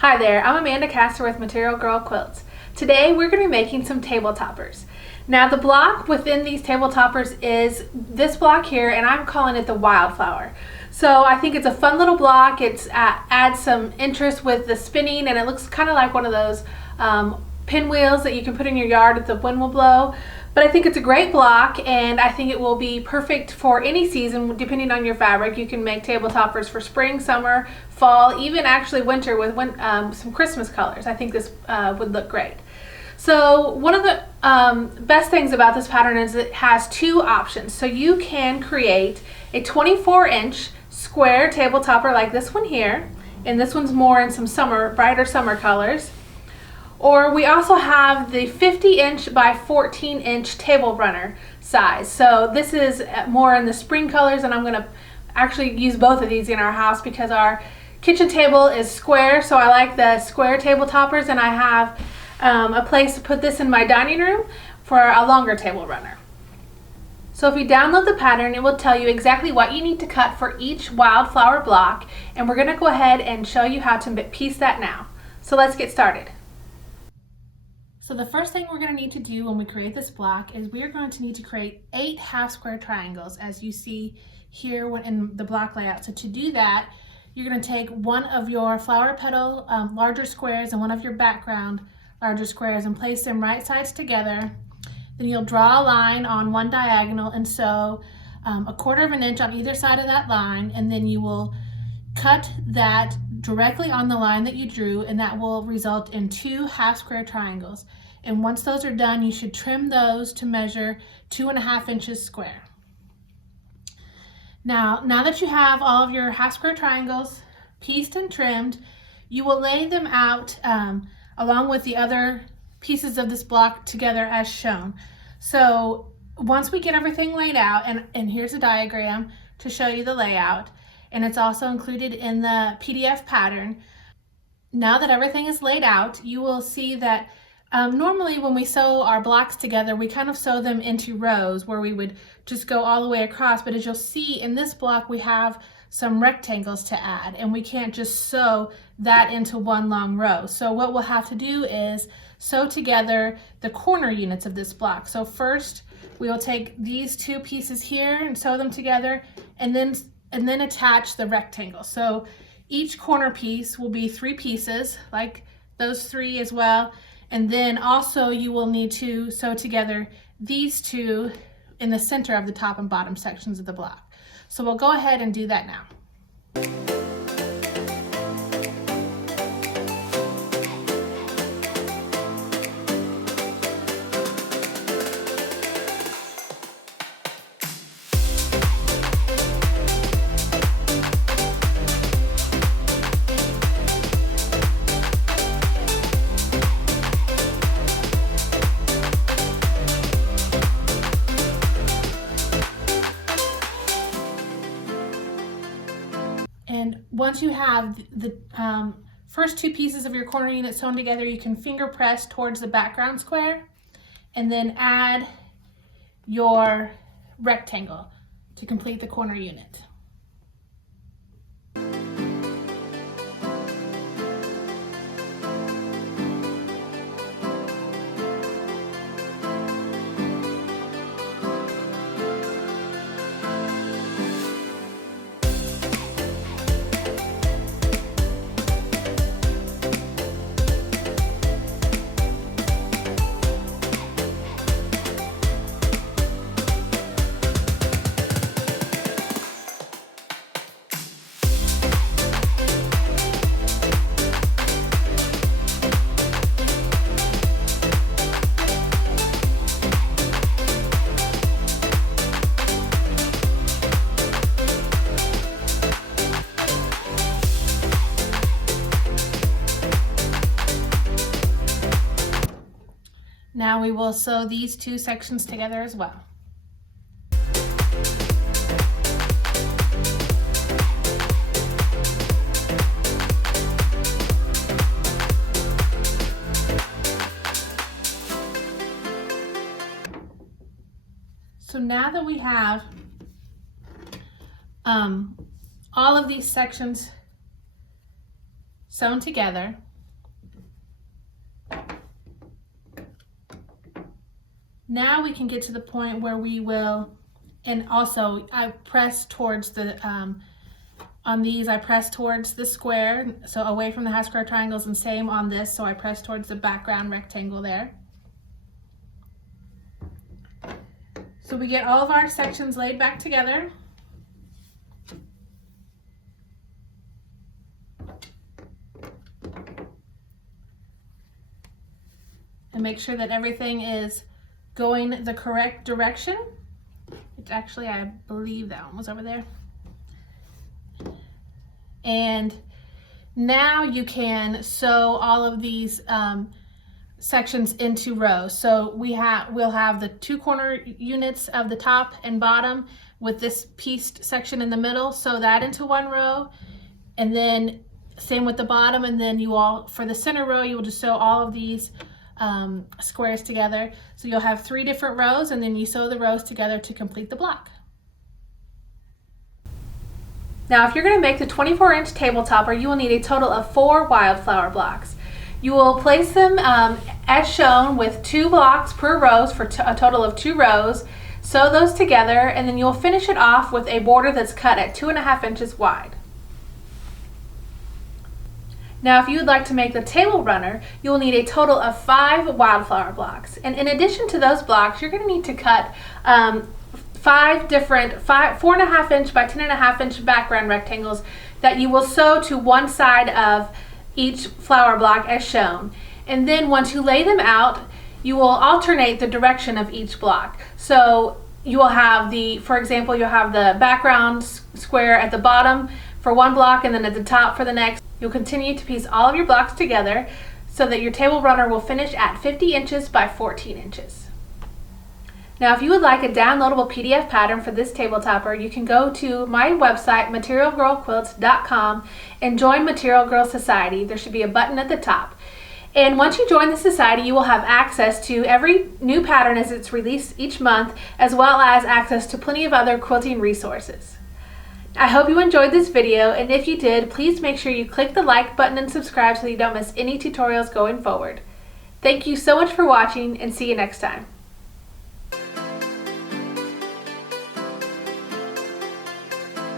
Hi there, I'm Amanda Castor with Material Girl Quilts. Today we're going to be making some table toppers. Now the block within these table toppers is this block here, and I'm calling it the Wildflower. So I think it's a fun little block. It adds some interest with the spinning, and it looks kind of like one of those pinwheels that you can put in your yard if the wind will blow. But I think it's a great block, and I think it will be perfect for any season depending on your fabric. You can make table toppers for spring, summer, fall, even actually winter with some Christmas colors. I think this would look great. So one of the best things about this pattern is it has two options. So you can create a 24-inch square table topper like this one here, and this one's more in some brighter summer colors. Or we also have the 50-inch by 14-inch table runner size. So this is more in the spring colors, and I'm going to actually use both of these in our house because our kitchen table is square, so I like the square table toppers, and I have a place to put this in my dining room for a longer table runner. So if you download the pattern, it will tell you exactly what you need to cut for each wildflower block, and we're going to go ahead and show you how to piece that now. So let's get started. So the first thing we're going to need to do when we create this block is we are going to need to create 8 half square triangles, as you see here in the block layout. So to do that, you're going to take one of your flower petal larger squares and one of your background larger squares and place them right sides together. Then you'll draw a line on one diagonal and sew 1/4 inch on either side of that line, and then you will cut that directly on the line that you drew, and that will result in 2 half square triangles. And once those are done, you should trim those to measure 2.5 inches square. Now that you have all of your half square triangles pieced and trimmed, you will lay them out along with the other pieces of this block together as shown. So once we get everything laid out, and here's a diagram to show you the layout, and it's also included in the PDF pattern. Now that everything is laid out, you will see that normally when we sew our blocks together, we kind of sew them into rows where we would just go all the way across. But as you'll see in this block, we have some rectangles to add, and we can't just sew that into one long row. So what we'll have to do is sew together the corner units of this block. So first we will take these 2 pieces here and sew them together, and then attach the rectangle. So each corner piece will be 3 pieces, like those 3 as well. And then also you will need to sew together these 2 in the center of the top and bottom sections of the block. So we'll go ahead and do that now. And once you have the first 2 pieces of your corner unit sewn together, you can finger press towards the background square and then add your rectangle to complete the corner unit. Now we will sew these 2 sections together as well. So now that we have all of these sections sewn together, Now we can get to the point where we will, and also I press towards the, on these I press towards the square, so away from the half square triangles, and same on this, so I press towards the background rectangle there. So we get all of our sections laid back together. And make sure that everything is going the correct direction. Which actually, I believe that one was over there. And now you can sew all of these sections into rows. So we'll have the two corner units of the top and bottom with this pieced section in the middle. Sew that into one row, and then same with the bottom. And then for the center row, you will just sew all of these squares together. So you'll have 3 different rows, and then you sew the rows together to complete the block. Now, if you're going to make the 24-inch table topper, you will need a total of 4 wildflower blocks. You will place them as shown with 2 blocks per row for a total of 2 rows. Sew those together, and then you'll finish it off with a border that's cut at 2.5 inches wide. Now, if you would like to make the table runner, you will need a total of 5 wildflower blocks. And in addition to those blocks, you're going to need to cut 5 different 4.5 inch by 10.5 inch background rectangles that you will sew to one side of each flower block as shown. And then once you lay them out, you will alternate the direction of each block. So you will have for example, you'll have the background square at the bottom for one block, and then at the top for the next. You'll continue to piece all of your blocks together so that your table runner will finish at 50 inches by 14 inches. Now, if you would like a downloadable PDF pattern for this table topper, you can go to my website, materialgirlquilts.com, and join Material Girl Society. There should be a button at the top. And once you join the society, you will have access to every new pattern as it's released each month, as well as access to plenty of other quilting resources. I hope you enjoyed this video, and if you did, please make sure you click the like button and subscribe so you don't miss any tutorials going forward. Thank you so much for watching, and see you next time.